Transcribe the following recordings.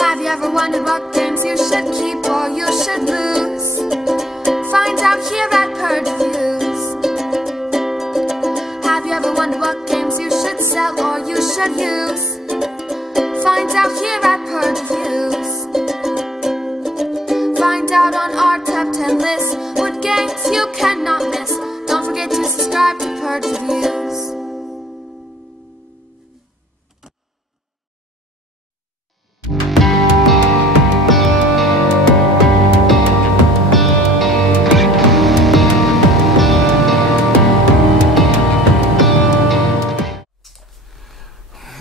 Have you ever wondered what games you should keep or you should lose? Find out here at Purge Reviews. Have you ever wondered what games you should sell or you should use? Find out here at Purge Reviews. Find out on our top 10 list what games you cannot miss. Don't forget to subscribe to Purge Reviews.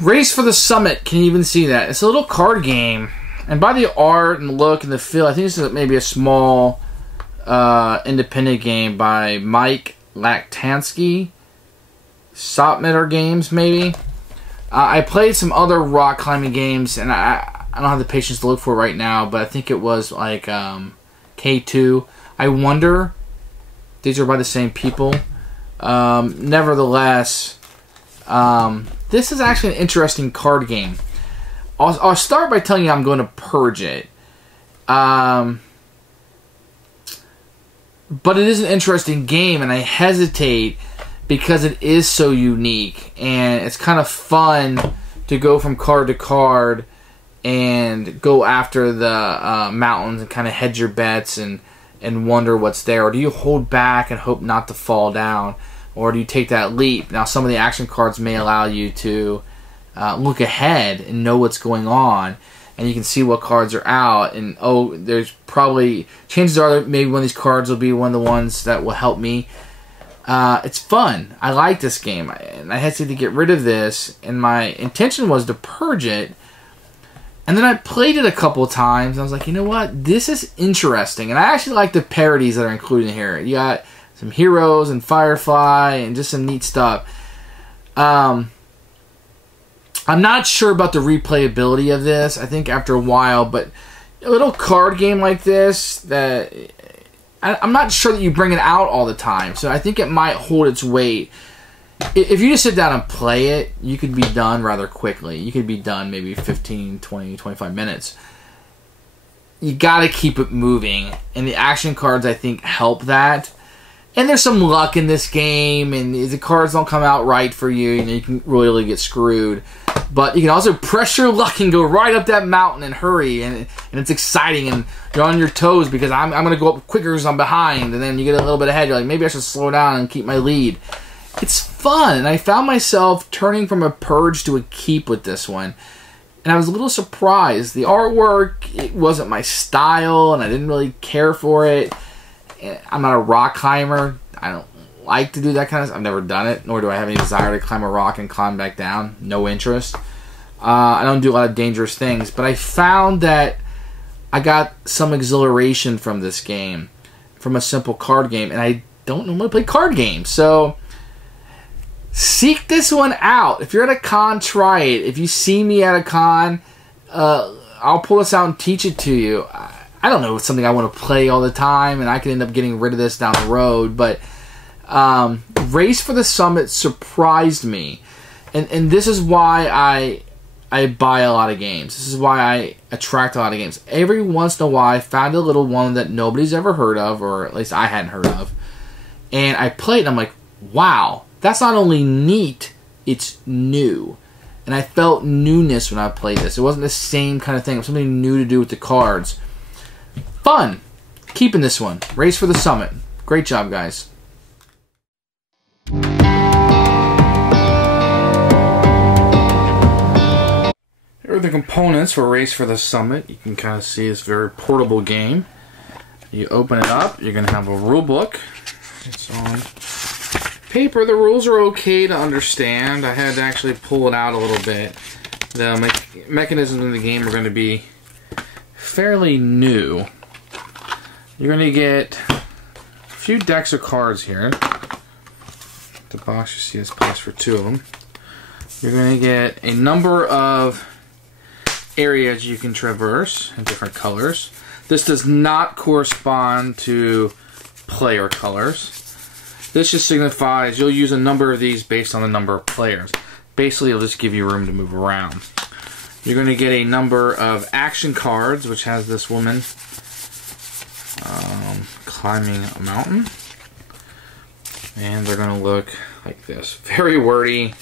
Race for the Summit. Can you even see that? It's a little card game. And by the art and the look and the feel, I think this is maybe a small independent game by Mike Laktansky. Sopmeter Games, maybe. I played some other rock climbing games, and I don't have the patience to look for it right now, but I think it was like K2. I wonder, these are by the same people. Nevertheless, this is actually an interesting card game. I'll start by telling you I'm going to purge it. But it is an interesting game, and I hesitate because it is so unique. And it's kind of fun to go from card to card and go after the mountains and kind of hedge your bets and wonder what's there. Or do you hold back and hope not to fall down? Or do you take that leap? Now, some of the action cards may allow you to look ahead and know what's going on, and you can see what cards are out. And oh, there's probably chances are that maybe one of these cards will be one of the ones that will help me. It's fun. I like this game, and I hesitate to get rid of this. And my intention was to purge it. And then I played it a couple of times, and I was like, you know what? This is interesting, and I actually like the parodies that are included here. You got some Heroes and Firefly and just some neat stuff. I'm not sure about the replayability of this. I think after a while, but a little card game like this, that I'm not sure that you bring it out all the time. So I think it might hold its weight. If you just sit down and play it, you could be done rather quickly. You could be done maybe 15, 20, 25 minutes. You got to keep it moving. And the action cards, I think, help that. And there's some luck in this game, and if the cards don't come out right for you, you can really get screwed. But you can also press your luck and go right up that mountain and hurry, and it's exciting, and you're on your toes because I'm going to go up quicker because I'm behind, and then you get a little bit ahead. You're like, maybe I should slow down and keep my lead. It's fun, and I found myself turning from a purge to a keep with this one. And I was a little surprised. The artwork, it wasn't my style, and I didn't really care for it. I'm not a rock climber. I don't like to do that kind of stuff. I've never done it, nor do I have any desire to climb a rock and climb back down. No interest. I don't do a lot of dangerous things, but I found that I got some exhilaration from this game, from a simple card game, and I don't normally play card games. So seek this one out. If you're at a con, try it. If you see me at a con, I'll pull this out and teach it to you. I don't know, it's something I want to play all the time, and I could end up getting rid of this down the road, but Race for the Summit surprised me, and this is why I buy a lot of games. This is why I attract a lot of games. Every once in a while, I found a little one that nobody's ever heard of, or at least I hadn't heard of, and I played, and I'm like, wow, that's not only neat, it's new. And I felt newness when I played this. It wasn't the same kind of thing. It was something new to do with the cards. Fun. Keeping this one. Race for the Summit. Great job, guys. Here are the components for Race for the Summit. You can kind of see this very portable game. You open it up, you're going to have a rule book. It's on paper. The rules are okay to understand. I had to actually pull it out a little bit. The mechanisms in the game are going to be fairly new. You're going to get a few decks of cards here. The box, you see, is placed for 2 of them. You're going to get a number of areas you can traverse in different colors. This does not correspond to player colors. This just signifies you'll use a number of these based on the number of players. Basically, it'll just give you room to move around. You're going to get a number of action cards, which has this woman climbing a mountain. And they're going to look like this. Very wordy.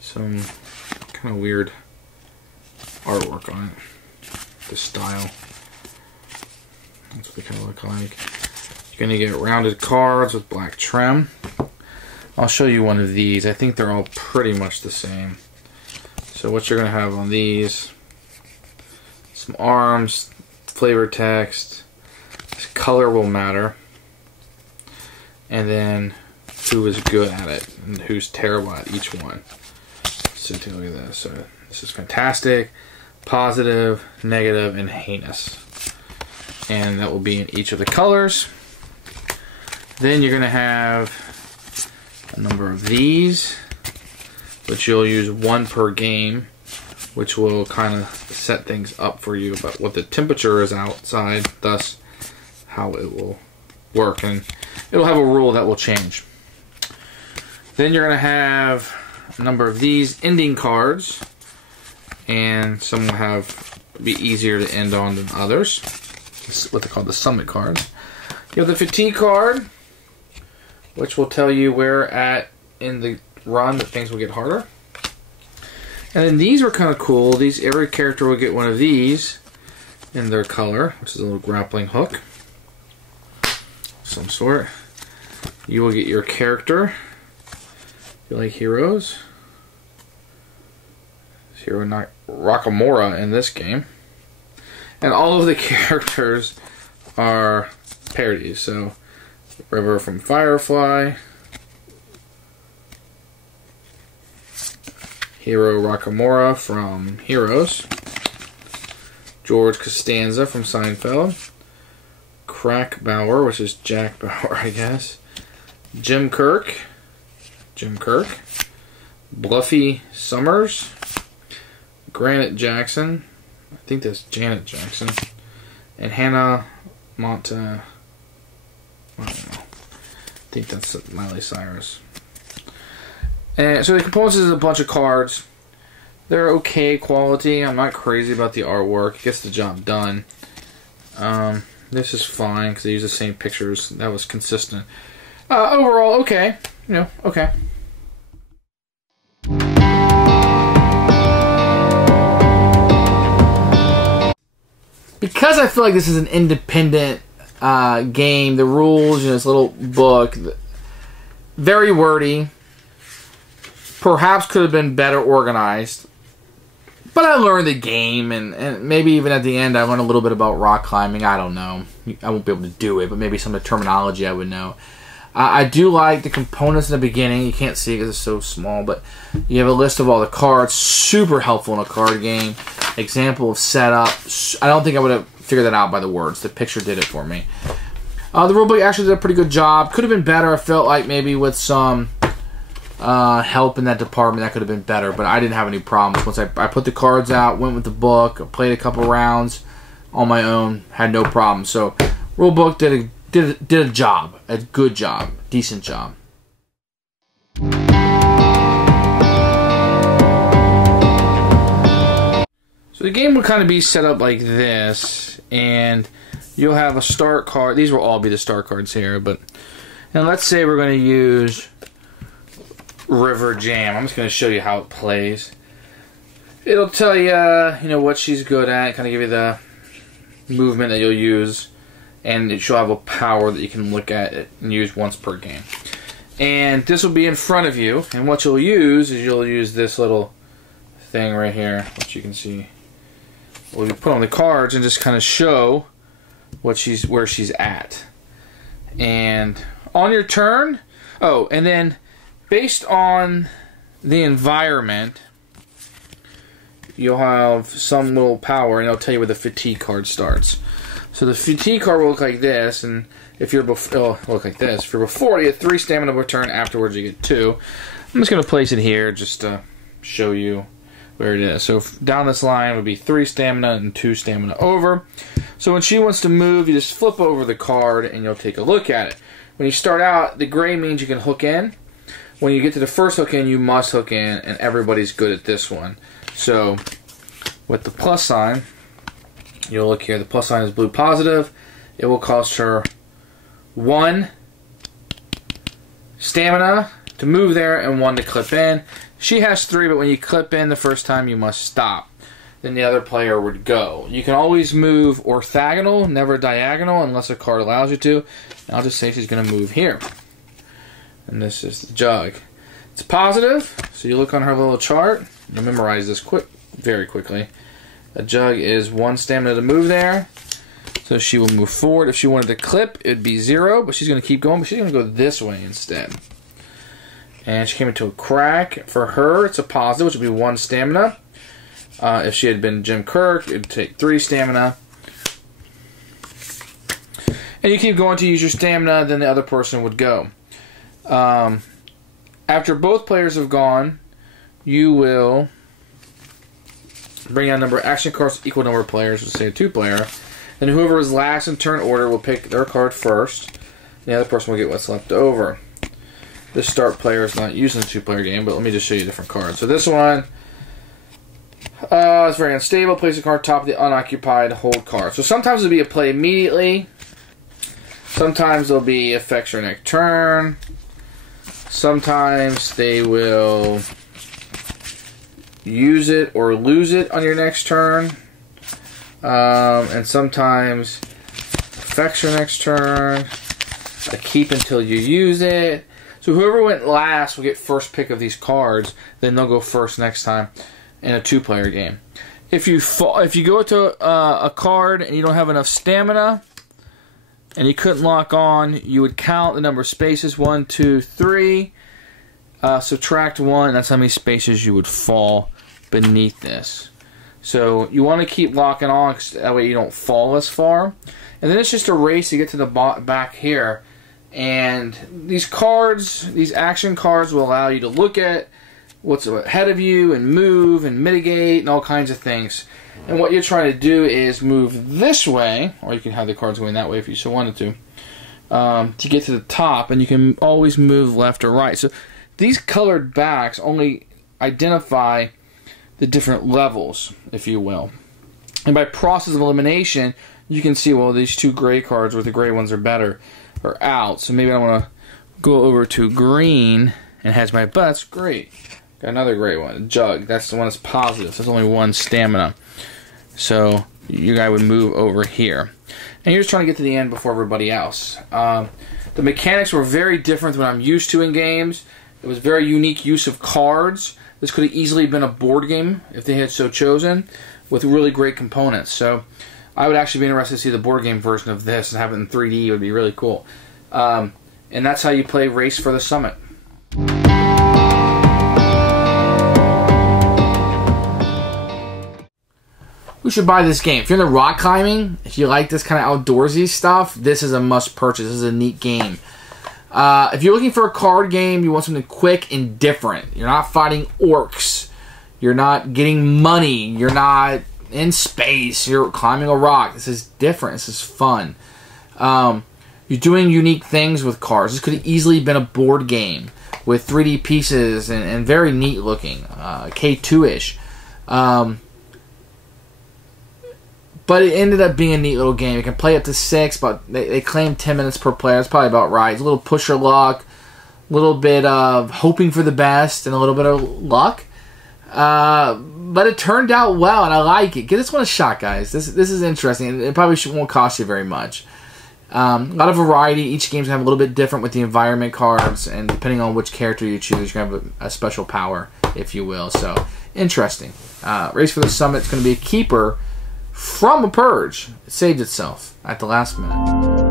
Some kind of weird artwork on it. The style. That's what they kind of look like. You're going to get rounded cards with black trim. I'll show you one of these. I think they're all pretty much the same. So what you're going to have on these, some arms, flavor text, color will matter, and then who is good at it and who's terrible at each one. So take a look at this. So this is fantastic, positive, negative, and heinous. And that will be in each of the colors. Then you're going to have a number of these, which you'll use one per game, which will kind of set things up for you about what the temperature is outside, thus how it will work. And it'll have a rule that will change. Then you're going to have a number of these ending cards, and some will be easier to end on than others. This is what they call the summit cards. You have the fatigue card, which will tell you where at in the run that things will get harder. And then these are kind of cool. Every character will get one of these in their color, which is a little grappling hook of some sort. You will get your character. If you like heroes, it's Hero Rakamura in this game. And all of the characters are parodies. So River from Firefly, Hero Rakamura from Heroes, George Costanza from Seinfeld, Crack Bauer, which is Jack Bauer, I guess, Jim Kirk, Bluffy Summers, Granite Jackson, I think that's Janet Jackson, and Hannah Monta. I don't know. I think that's Miley Cyrus. And so the components is a bunch of cards. They're okay quality. I'm not crazy about the artwork. It gets the job done. This is fine because they use the same pictures. That was consistent. Overall, okay. Okay. Because I feel like this is an independent game, the rules, this little book, very wordy. Perhaps could have been better organized. But I learned the game, and maybe even at the end I learned a little bit about rock climbing. I don't know. I won't be able to do it, but maybe some of the terminology I would know. I do like the components in the beginning. You can't see it because it's so small, but you have a list of all the cards. Super helpful in a card game. Example of setup. I don't think I would have figured that out by the words. The picture did it for me. The rulebook actually did a pretty good job. Could have been better. I felt like maybe with some help in that department that could have been better, but I didn't have any problems. Once I put the cards out, went with the book, played a couple rounds on my own, had no problem. So rulebook did a job, a good job, decent job. So the game will kind of be set up like this, and you'll have a start card. These will all be the start cards here, but and let's say we're going to use River Jam. I'm just going to show you how it plays. It'll tell you, what she's good at, kind of give you the movement that you'll use, and she'll have a power that you can look at it and use once per game. And this will be in front of you, and what you'll use is you'll use this little thing right here, which you can see. Well, you put on the cards and just kind of show where she's at. And on your turn, and then based on the environment, you'll have some little power, and it'll tell you where the fatigue card starts. So the fatigue card will look like this, and if you're it'll look like this. If you're before, you get 3 stamina per turn. Afterwards, you get 2. I'm just going to place it here just to show you where it is. So down this line would be 3 stamina and 2 stamina over. So when she wants to move, you just flip over the card, and you'll take a look at it. When you start out, the gray means you can hook in. When you get to the first hook in, you must hook in, and everybody's good at this one. So With the plus sign, you'll look here, the plus sign is blue positive. It will cost her 1 stamina to move there and 1 to clip in. She has 3, but when you clip in the first time, you must stop. Then the other player would go. You can always move orthogonal, never diagonal, unless a card allows you to. And I'll just say she's going to move here. And this is the jug. It's positive, so you look on her little chart. You'll memorize this very quickly. A jug is 1 stamina to move there. So she will move forward. If she wanted to clip, it would be 0, but she's going to keep going, but she's going to go this way instead. And she came into a crack. For her, it's a positive, which would be 1 stamina. If she had been Jim Kirk, it would take 3 stamina. And you keep going to use your stamina, then the other person would go. After both players have gone, you will bring out a number of action cards equal number of players, let's say a 2-player. Then whoever is last in turn order will pick their card first. The other person will get what's left over. This start player is not using the 2-player game, but let me just show you different cards. So this one is very unstable. Place a card top of the unoccupied hold card. So sometimes it'll be a play immediately. Sometimes there'll be effects your next turn. Sometimes they will use it or lose it on your next turn. And sometimes affects your next turn. A keep until you use it. So whoever went last will get first pick of these cards. Then they'll go first next time in a 2-player game. If you go to a card and you don't have enough stamina and you couldn't lock on, you would count the number of spaces. 1, 2, 3. Subtract 1. That's how many spaces you would fall beneath this. So you want to keep locking on, that way you don't fall as far. And then it's just a race to get to the back here. And these cards, these action cards, will allow you to look at what's ahead of you and move and mitigate and all kinds of things. And what you're trying to do is move this way, or you can have the cards going that way if you so wanted to get to the top. And you can always move left or right. So these colored backs only identify the different levels, if you will. And by process of elimination, you can see, well, these 2 gray cards, where the gray ones are better, are out. So maybe I want to go over to green, and it has my butts. Great. Got another gray one. Jug. That's the one that's positive. So there's only 1 stamina. So you guy would move over here. And you're just trying to get to the end before everybody else. The mechanics were very different than what I'm used to in games. It was very unique use of cards. This could have easily been a board game if they had so chosen, with really great components. So I would actually be interested to see the board game version of this and have it in 3D. It would be really cool. And that's how you play Race for the Summit. We should buy this game. If you're into rock climbing, if you like this kind of outdoorsy stuff, this is a must purchase. This is a neat game. If you're looking for a card game, you want something quick and different. You're not fighting orcs. You're not getting money. You're not in space. You're climbing a rock. This is different. This is fun. You're doing unique things with cards. This could have easily been a board game with 3D pieces and very neat looking. K2-ish. But it ended up being a neat little game. You can play up to 6, but they claim 10 minutes per player. That's probably about right. It's a little pusher luck, a little bit of hoping for the best, and a little bit of luck. But it turned out well, and I like it. Give this one a shot, guys. This is interesting. It probably won't cost you very much. A lot of variety. Each game's going to have a little bit different with the environment cards, and depending on which character you choose, you're going to have a special power, if you will. So, interesting. Race for the Summit is going to be a keeper from a Purge. It saved itself at the last minute.